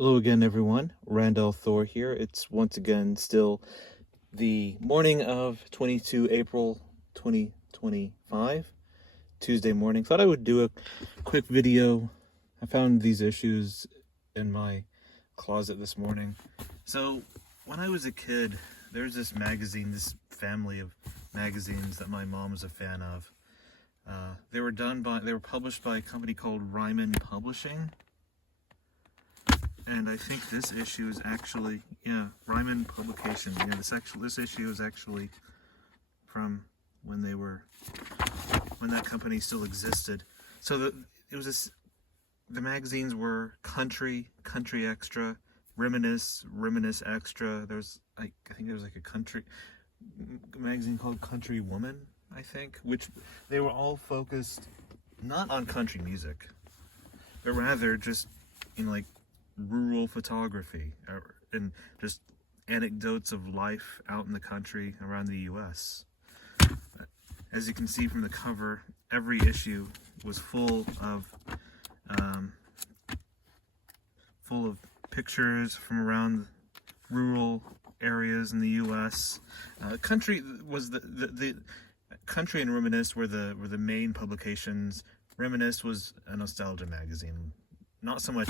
Hello again, everyone. Randall Thor here. It's once again still the morning of 22 April 2025, Tuesday morning. Thought I would do a quick video. I found these issues in my closet this morning. So, when I was a kid, there's this magazine, this family of magazines that my mom was a fan of. They were published by a company called Ryman Publishing. And I think this issue is actually, Ryman Publication. Yeah, this issue is actually from when that company still existed. So the magazines were Country, Country Extra, Reminisce, Reminisce Extra. I think there was like a country magazine called Country Woman, I think, which they were all focused not on country music, but rather just, like rural photography and just anecdotes of life out in the country around the US. As you can see from the cover, every issue was full of pictures from around rural areas in the US. Country was the Country and Reminisce were the main publications. Reminisce was a nostalgia magazine, not so much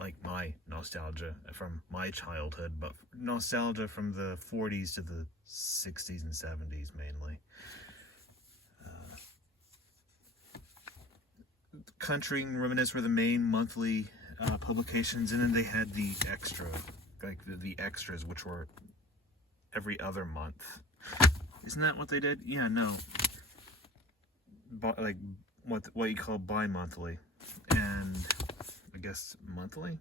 like my nostalgia from my childhood, but nostalgia from the 40s to the 60s and 70s mainly. Country and Reminisce were the main monthly publications, and then they had the extra, like the extras, which were every other month. Isn't that what they did? Yeah, no. Like what you call bi-monthly, and I guess monthly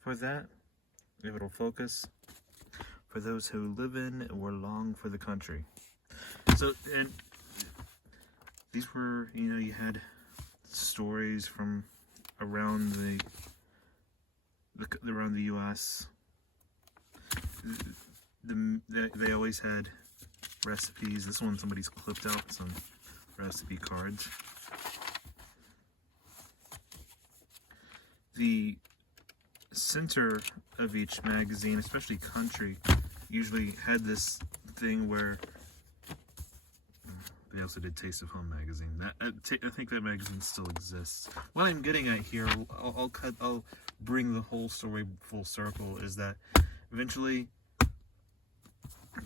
for that, if it'll focus, for those who live in or long for the country. So, and these were, you had stories from around around the US. They always had recipes. This one, somebody's clipped out some recipe cards. The center of each magazine, especially Country, usually had this thing where they also did Taste of Home magazine. I think that magazine still exists. What I'm getting at here, I'll bring the whole story full circle, is that eventually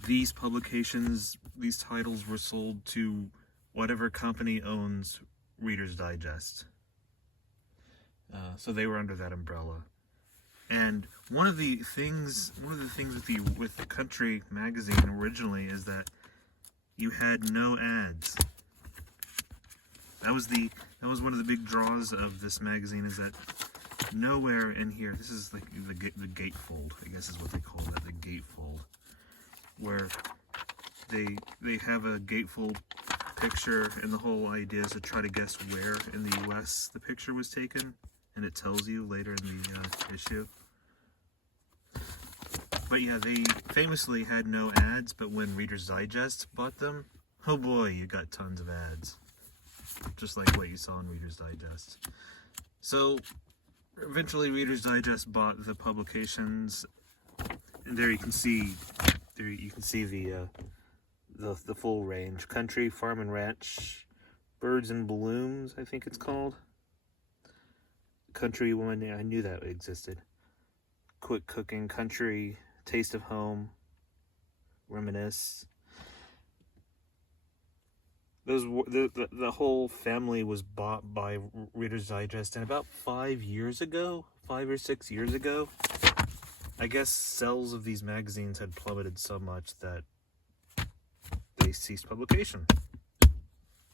these publications, these titles were sold to whatever company owns Reader's Digest. So they were under that umbrella. And one of the things with the Country magazine originally is that you had no ads. That was one of the big draws of this magazine, is that nowhere in here, this is like the gatefold, I guess is what they call it, the gatefold, where they have a gatefold picture, and the whole idea is to try to guess where in the US the picture was taken, and it tells you later in the issue. But yeah, they famously had no ads, but when Reader's Digest bought them, oh boy, you got tons of ads. Just like what you saw in Reader's Digest. So, eventually Reader's Digest bought the publications, and there you can see the full range. Country, Farm and Ranch, Birds and Blooms, I think it's called. Country Woman, I knew that existed. Quick Cooking, Country, Taste of Home, Reminisce. The whole family was bought by Reader's Digest, and about 5 or 6 years ago, I guess sales of these magazines had plummeted so much that they ceased publication.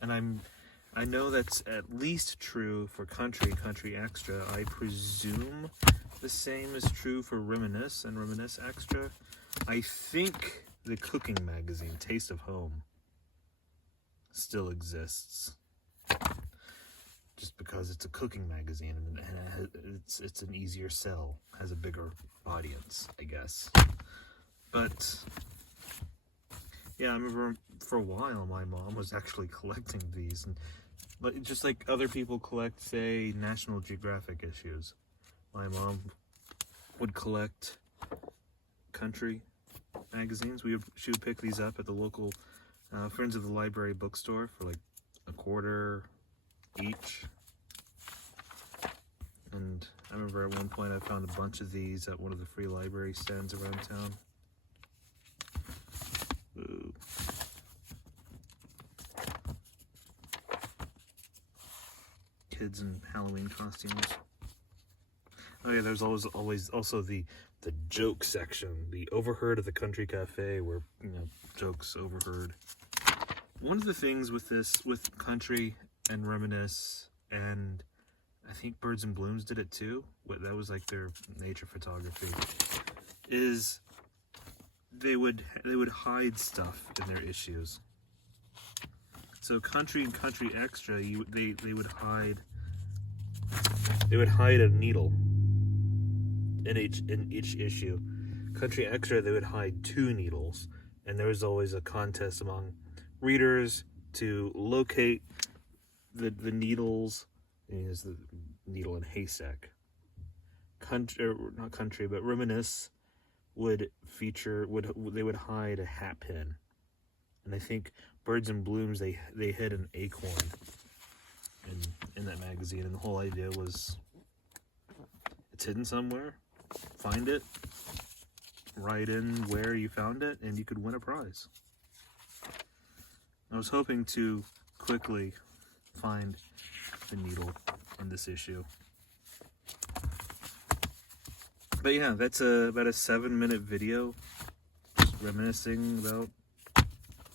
And I know that's at least true for Country, Country Extra. I presume the same is true for Reminisce and Reminisce Extra. I think the cooking magazine, Taste of Home, still exists. Just because it's a cooking magazine, and it's an easier sell, has a bigger audience, I guess. But yeah, I remember for a while my mom was actually collecting these, but just like other people collect, say, National Geographic issues. my mom would collect country magazines. She would pick these up at the local Friends of the Library bookstore for like $0.25 each. And I remember at one point I found a bunch of these at one of the free library stands around town. Ooh. Kids in Halloween costumes. Oh yeah, there's always also the joke section, the overheard at the country cafe, where jokes overheard. One of the things with country and reminisce, and I think Birds and Blooms did it too. That was like their nature photography. Is they would hide stuff in their issues. So Country and Country Extra, they would hide a needle in each issue. Country Extra, they would hide 2 needles, and there was always a contest among readers to locate the needles. Is the needle in haystack. Not Country, but Reminisce would hide a hat pin, and I think Birds and Blooms they hid an acorn in that magazine, and the whole idea was it's hidden somewhere. Find it, write in where you found it, and you could win a prize. I was hoping to quickly find the needle in this issue. But yeah, that's about a 7-minute video just reminiscing about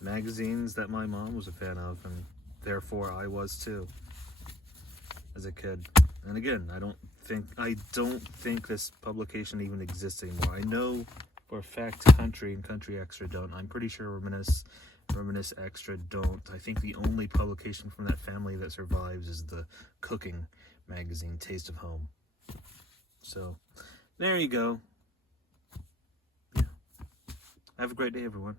magazines that my mom was a fan of, and therefore I was too as a kid. And again, I don't think this publication even exists anymore. I know for a fact Country and Country Extra don't. I'm pretty sure Reminisce Extra don't. I think the only publication from that family that survives is the cooking magazine, Taste of Home. So, there you go. Yeah. Have a great day, everyone.